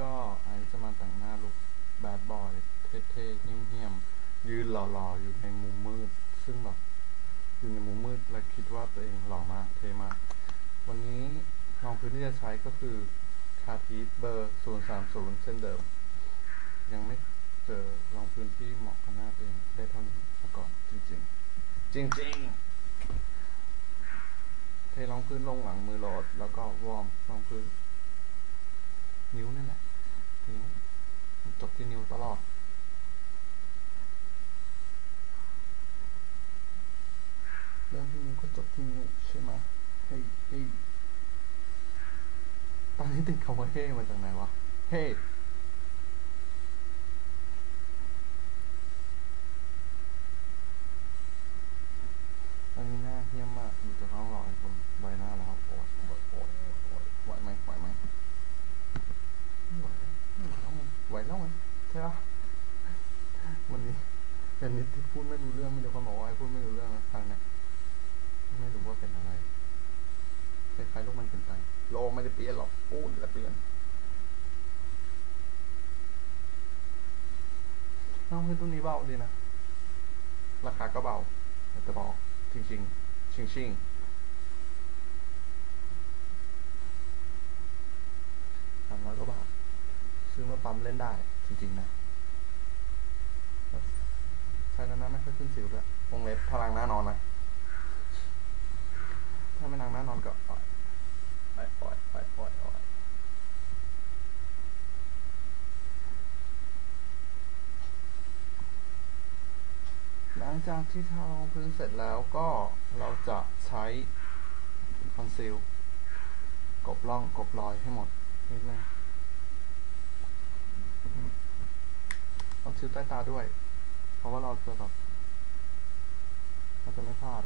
ก็ไอซ์จะมาแต่งหน้าลุคแบดบอยเท่ๆเงียบๆยืนหล่อๆ อยู่ในมุมมืด ซึ่งแบบอยู่ในมุมมืดและคิดว่าตัวเองหล่อมากเท่มาก วันนี้รองพื้นที่จะใช้ก็คือคาทีสเบอร์ 030 เช่นเดิม ยังไม่เจอรองพื้นที่เหมาะกับหน้าตัวเองได้เท่านี้มาก่อนจริงๆ จริงๆเทรองพื้นลงหลังมือโหลด แล้วก็วอร์มรองพื้นนิ้วนั่นแหละนิ้ว จบที่นิ้วตลอดเริ่มที่นิ้วก็จบที่นิ้วใช่ไหมเฮ้ยเฮ้ยตอนนี้ติดคำว่าเฮ้มาจากไหนวะเฮ้อนนี้หน้าเหี้ยมมากอยู่จะต้องรอไอ้คนใบหน้าแล้วโอ๊ยโอ๊ยโอ๊ยโอ๊ยไหวไหมไหวไหมไม่ไหวแล้วไม่ไหวแล้วไงไหวแล้วไงใช่ปะวันนี้เป็นนิดที่พูดไม่รู้เรื่องมีแต่คนบอกว่าไอ้พูดไม่รู้เรื่องนะทางเนี้ยไม่รู้ว่าเป็นอะไรคล้ายๆโลกมันเปลี่ยนไปโลกไม่ได้เปลี่ยนหรอกพูดแหละเปลี่ยน น้องคือตัวนี้เบาดีนะ ราคาก็เบาแต่บอกจริงๆชิงชิงสามร้อยกว่าบาท ซื้อมาปั๊มเล่นได้ จริงๆนะใช้แล้วนะไม่ค่อยขึ้นสิวด้วยวงเล็บพลังหน้านอนนะ ถ้าไม่ล้างหน้านอนก็อ่อยอ่อยอ่อยอ่อยอ่อยอ่อยหลัง จากที่ทารองพื้นเสร็จแล้วก็เราจะใช้คอนซีลกบล่องกบรอยให้หมดนิดนึงต้องชิ้วใต้ตาด้วย เพราะว่าเราจะแบบเราจะไม่พลาด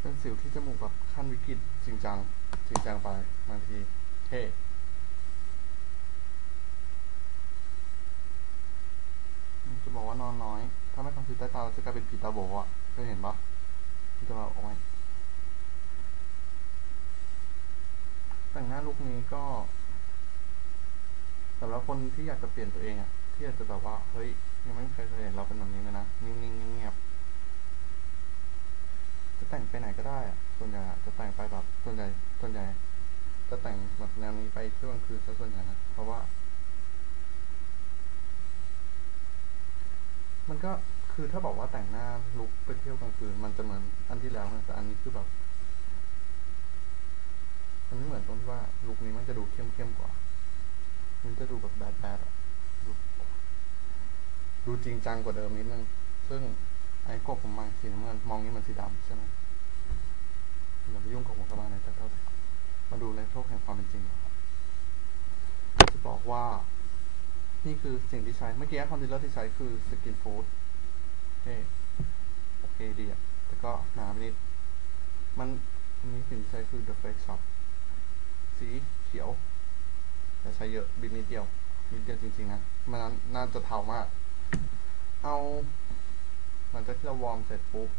เป็นสิวที่จมูกแบบขั้นวิกฤตจริงจังจริงจังไปบางที เท่อืมจะบอกว่านอนน้อย ถ้าไม่ทำสีใต้ตาเราจะกลายเป็นผีตาโบอะเคยเห็นปะจะแบบโอ้ยแต่งหน้าลุคนี้ก็สำหรับคนที่อยากจะเปลี่ยนตัวเองอะ ที่อยากจะแบบว่า เฮ้ย ยังไม่เคยเห็นเราเป็นแบบนี้เลยนะ นิ่งๆเงียบๆจะแต่งไปไหนก็ได้อะ ส่วนใหญ่จะแต่งไปแบบส่วนใหญ่ส่วนใหญ่ จะแต่งแบบแนวนี้ไปเที่ยวกลางคืนซะส่วนใหญ่นะ เพราะว่า มันก็คือถ้าบอกว่าแต่งหน้าลุกไปเที่ยวกลางคืน มันจะเหมือนอันที่แล้วนะแต่อันนี้คือแบบมันไม่เหมือนตรงที่ว่าลุคนี้มันจะดูเข้มเข้มๆกว่า มันจะดูแบบแบดแบดอะดูดูจริงจังกว่าเดิมนิดนึง ซึ่งไอ้กบผมมาสีน้ำเงินมองนี้เหมือนสีดำใช่ไหมอย่าไปยุ่งกับผมกระบาลในแต่เท่าไหร่ มาดูในโลกแห่งความเป็นจริงจะบอกว่า นี่คือสิ่งที่ใช้ เมื่อกี้คอนซีลเลอร์ที่ใช้คือสกินฟูดเฮ้โอเคดีอะแต่ก็หนาไปนิด มันอันนี้สิ่งที่ใช้คือ The Face Shop สีเขียวแต่ใช้เยอะบิดนิดเดียวนิดเดียวจริงๆนะมันน่าจะเทามาก เอาหลังจากที่เราวอร์มเสร็จปุ๊บ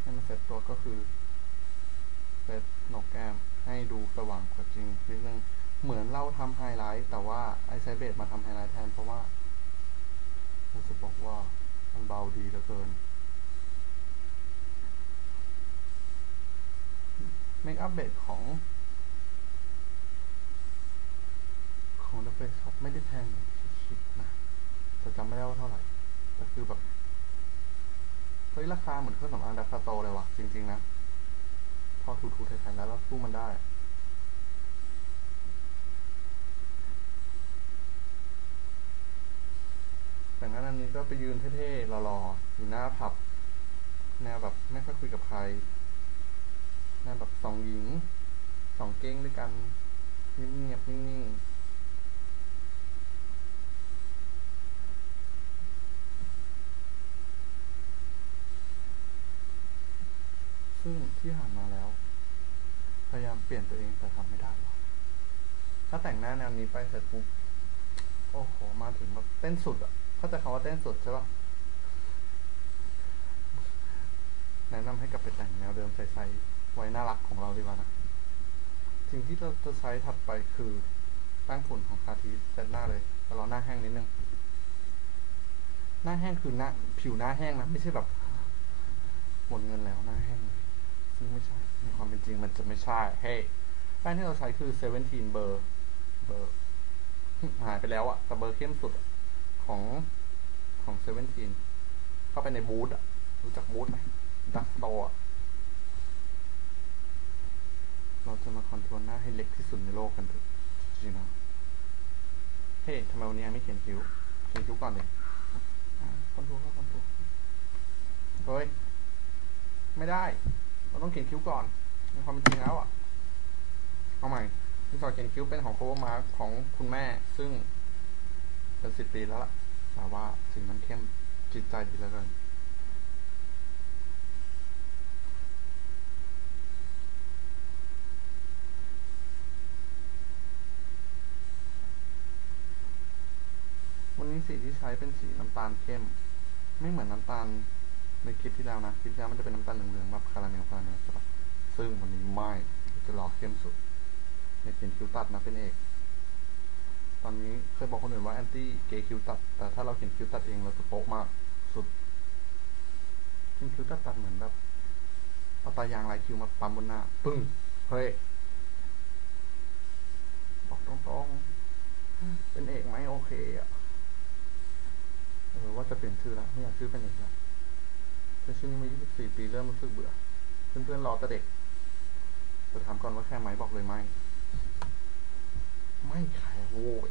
ให้มันเสร็จตัวก็คือเซตหนกแก้ม ให้ดูสว่างกว่าจริงนิดนึงเหมือนเราทำไฮไลท์แต่ว่าไอใช้เบสมาทำไฮไลท์แทนเพราะว่าเราจะบอกว่ามันเบาดีเหลือเกินเมคอัพเบสของ ของ The Face Shop ไม่ได้แพงอย่างที่คิดนะแต่จำไม่ได้ว่าเท่าไหร่แต่คือแบบเฮ้ยราคาเหมือนเครื่องสำอางดัฟคาโตเลยว่ะจริง ๆ นะ พอถูไทยๆแล้วเราสู้มันได้ แต่งั้นอันนี้ก็ไปยืนเท่ๆหล่อๆอยู่หน้าผับ แนวแบบไม่ค่อยคุยกับใครแนวแบบสองหญิงสองเก้งด้วยกันเงียบๆนิ่งๆซึ่งที่ผ่านมาแล้ว พยายาม เปลี่ยนตัวเองแต่ทำไม่ได้ว่ะถ้าแต่งหน้าแนวนี้ไปเสร็จปุ๊บโอ้โหมาถึงแบบเต้นสุดอะเข้าใจคำว่าเต้นสุดใช่ปะไหนำให้กลับไปแต่งแนวเดิมใสๆไว้น่ารักของเราดีกว่านะสิ่งที่เราจะใช้ถัดไปคือแป้งฝุ่นของคาทีเซตหน้าเลยแล้วรอหน้าแห้งนิดนึงหน้าแห้งคือหน้าผิวหน้าแห้งนะไม่ใช่แบบหมดเงินแล้วหน้าแห้ง ซึ่งไม่ใช่ ในความเป็นจริงมันจะไม่ใช่ เฮ้ยแป้งที่เราใช้คือ17เบอร์ เบอร์ หายไปแล้วอะแต่เบอร์เข้มสุดอะของของ17เข้าไปในบูธอะรู้จักบูธไหมดักโตอะเราจะมาคอนโทรลหน้าให้เล็กที่สุดในโลกกันเถอะจริงนะเฮ้ยทำไมวันนี้ไม่เขียนคิ้วเขียนคิ้วก่อนเลยคอนโทรลก็คอนโทรลเฮ้ย ไม่ได้ เราต้องเขียนคิ้วก่อนในความเป็นจริงแล้วอะเอาใหม่ดินสอเขียนคิ้วเป็นของ cover mark ของคุณแม่ ซึ่งเป็นสิบปีแล้วล่ะแต่ว่าสีมันเข้มจิตใจดีแล้วกันวันนี้สีที่ใช้เป็นสีน้ำตาลเข้ม ไม่เหมือนน้ำตาล ในคลิปที่แล้วนะคลิปที่แล้วมันจะเป็นน้ำตาลเหลืองๆแบบคาราเมลคาราเมลใช่ปะซึ่งวันนี้ไม่จะรอเข้มสุดในเขียนคิ้วตัดนะเป็นเอกตอนนี้เคยบอกคนอื่นว่าแอนตี้เกย์คิ้วตัด แต่ถ้าเราเขียนคิ้วตัดเองเราจะโป๊ะมากสุดเขียนคิ้วตัดตัดเหมือนแบบเอาตายางลายคิ้วมาปั๊มบนหน้า ปึ้งเฮ้ยบอกตรงๆเป็นเอกไหมโอเคอะเออว่าจะเปลี่ยนชื่อแล้วไม่อยากชื่อเป็นเอกแล้ว แต่ชื่อนี้มา 24 ปีเริ่มรู้สึกเบื่อ เพื่อนๆรอแต่เด็กจะถามก่อนว่าแค่ไหมบอกเลยไม่ไม่แค่โว้ย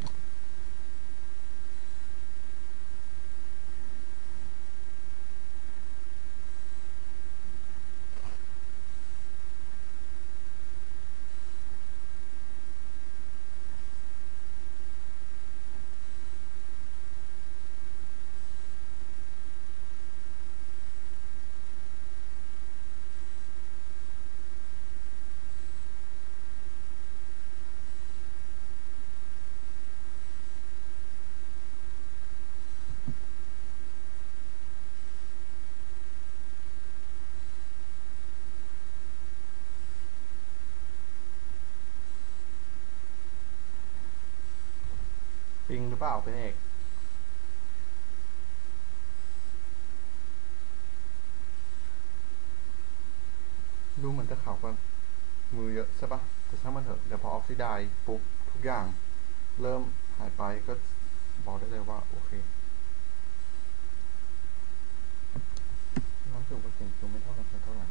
ปิงห รือเปล่าเป็นเอกดูเหมือนจะขาวกว่ามือเยอะใช่ปะแต่ช่างมันเถอะ เดี๋ยวพอออกซิไดซ์ปุ๊บทุกอย่าง เริ่มหายไปก็บอกได้เลยว่า โอเครู้สึกว่าเสียงคิวไม่เท่ากันเท่าไหร่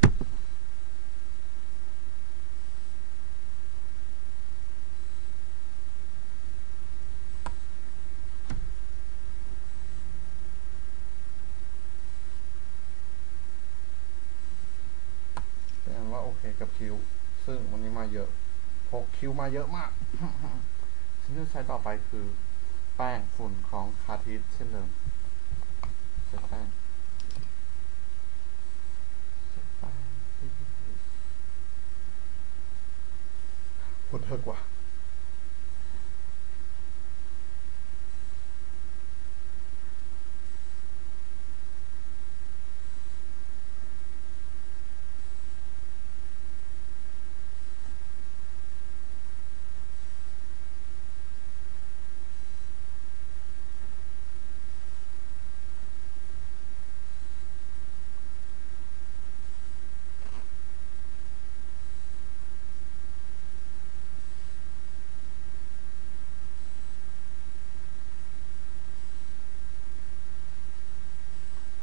เป็นอันว่าโอเค กับคิวซึ่งวันนี้มาเยอะพกคิวมาเยอะมากสิ่งที่ใช้ต่อไปคือ แป้งฝุ่นของคาทิสเช่นเดิมใช้แป้งใส่แป้งหดเถอะกว่า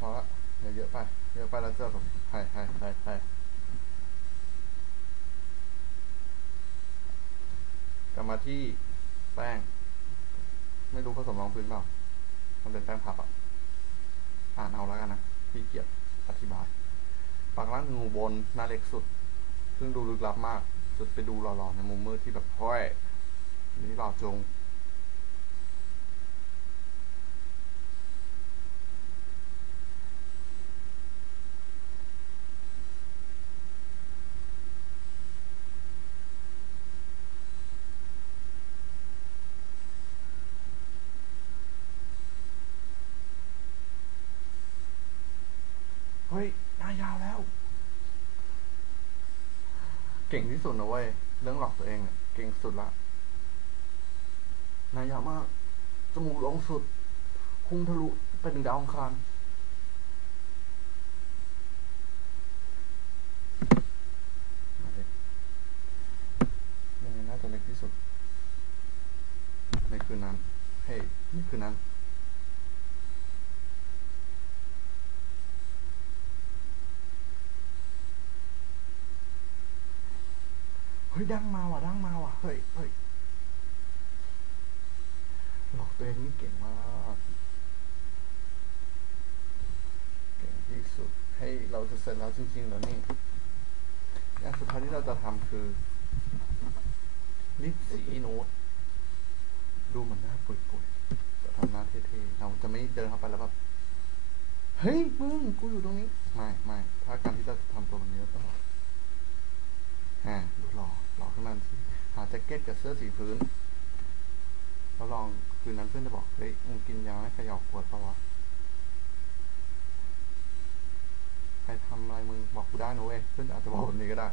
พอละ อย่าเยอะไปเยอะไปแล้วจะแบบหายหายหายหายกลับมาที่แป้ง ไม่รู้ผสมรองพื้นเปล่ามันเป็นแป้งพับอะอ่านเอาแล้วกันนะพี่เกียรอธิบาย ปากล่างงูบนหน้าเล็กสุด ซึ่งดูลึกลับมาก สุดไปดูหล่อๆในมุมมืดที่แบบห้อยนี่หล่อจง เฮ้ยหน้ายาวแล้ว เก่งที่สุดนะเว้ย เรื่องหลอกตัวเองอะเก่งสุดละนายามาก จมูกลงสุด คุ้งทะลุไปถึงดาวองคารมาดิยังไงน่าจะเล็กที่สุด ในคืนนั้น เฮ้ยในคืนนั้น เฮ้ยดังมาว่ะดังมาว่ะเฮ้ยเฮ้ยหลอกตัวเองนี่เก่งมากเก่งที่สุดเฮ้เราจะเสร็จแล้วจริงๆแล้วนี่อย่างสุดท้ายที่เราจะทำคือลิปสีโน้ตดูเหมือนหน้าป่วยๆแต่ทำหน้าเท่ๆเราจะไม่เดินเข้าไปแล้วแบบเฮ้ยมึงกูอยู่ตรงนี้ ไม่ไม่ถ้าการที่เราจะทำตัวแบบนี้เราต้อง ฮะดูหล่อหล่อขึ้นมาสิหาแจ็คเก็ตกับเสื้อสีพื้นเราลองคืนนั้นเพื่อนจะบอกเฮ้ยมึงกินยาให้ขยอกขวดปะวะใครทำอะไรมึงบอกกูได้นะเว้ยเพื่อนอาจจะบอกแบบนี้ก็ได้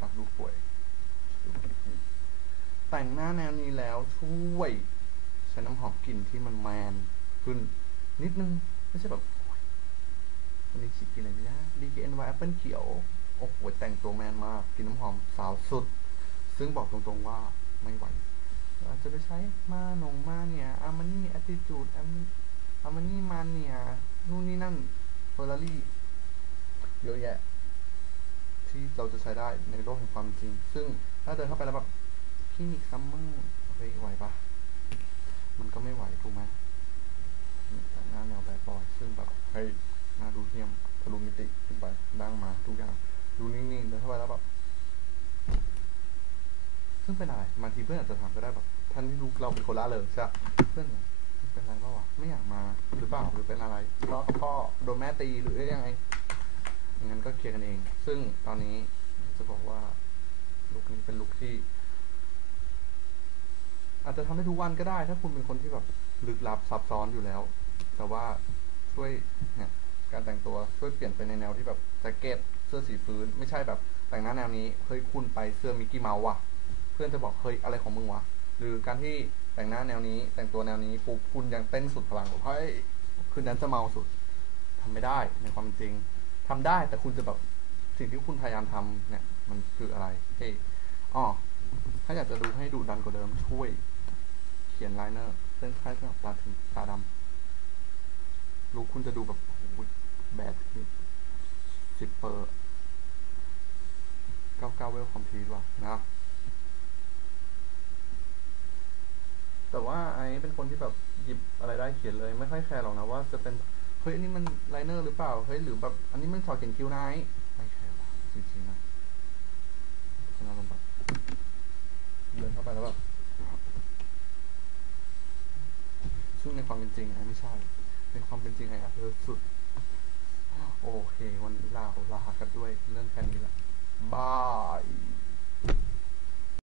ตักดูป่วย แต่งหน้าแนวนี้แล้วช่วยใช้น้ำหอมกลิ่นที่มันแมน ขึ้น นิดนึง ไม่ใช่แบบวันนี้ฉีดกินอะไรนะ DKNY Apple เขียว โอ้โห แต่งตัวแมนมาก กินน้ำหอมสาวสุด ซึ่งบอกตรงๆว่าไม่ไหวอาจจะไปใช้มาหนงมาเนี่ยอามานี่ attitude อามานี่มาเนี่ยนู่นนี่นั่นเฟอร์รารี่เยอะแยะ ที่เราจะใช้ได้ในโลกแห่งความจริง ซึ่งถ้าเดินเข้าไปแล้วแบบคลินิกซัมเมอร์เฮ้ยไหวปะ มันก็ไม่ไหวถูกไหมแต่งหน้าแนวแบดบอย ซึ่งแบบเฮ้ยหน้าดูเทียมทะลุมิติขึ้นไปดังมาทุกอย่าง ดูนิ่งๆเดินเข้าไปแล้วแบบ ซึ่งเป็นอะไรบางทีเพื่อนอาจจะถามก็ได้แบบท่าน ที่รู้เราเป็นคนล่าเริงใช่ปะเพื่อนเป็นอะไรบ้าวะไม่อยากมาหรือเปล่าหรือเป็นอะไรทะเลาะกับพ่อโดนแม่ตีหรือยังไงงั้นก็เคลียร์กันเอง ซึ่งตอนนี้จะบอกว่าลุคนี้เป็นลุคที่ อาจจะทำได้ทุกวันก็ได้ ถ้าคุณเป็นคนที่แบบลึกลับซับซ้อนอยู่แล้ว แต่ว่าช่วยเนี่ยการแต่งตัวช่วยเปลี่ยนไปในแนวที่แบบแจ็คเก็ตเสื้อสีพื้น ไม่ใช่แบบแต่งหน้าแนวนี้เฮ้ยคุณไปเสื้อมิกกี้เมาส์ว่ะ เพื่อนจะบอกเฮ้ยอะไรของมึงวะ หรือการที่แต่งหน้าแนวนี้ แต่งตัวแนวนี้ปุ๊บคุณยังเต้นสุดพลังบอกเฮ้ยคืนนั้นจะเมาสุดทำไม่ได้ในความจริงทำได้แต่คุณจะแบบสิ่งที่คุณพยายามทำเนี่ย มันคืออะไรเฮ้ยอ๋อถ้าอยากจะดูให้ดูดันกว่าเดิมช่วย เขียนไลเนอร์เส้นคล้ายสำหรับตาถึงตาดำลูกคุณจะดูแบบโอ้โหแบดสิบเปอร์เก้าเก้าเวลคอมพลีทว่ะนะครับ แต่ว่าไอ้เป็นคนที่แบบหยิบอะไรได้เขียนเลย ไม่ค่อยแคร์หรอกนะว่าจะเป็นเฮ้ยอันนี้มันไลเนอร์หรือเปล่าเฮ้ยหรือแบบอันนี้มันถอดเขียนคิวไนท์ไม่แคร์หรอกจริงๆนะฉันอารมณ์แบบเดินเข้าไปแล้วแบบซึ่งในความเป็นจริงไอ้ไม่ใช่ในความเป็นจริงไอ้อัพเลิศสุดโอเค วันนี้ลาลากันด้วยเรื่องแค่นี้แหละบาย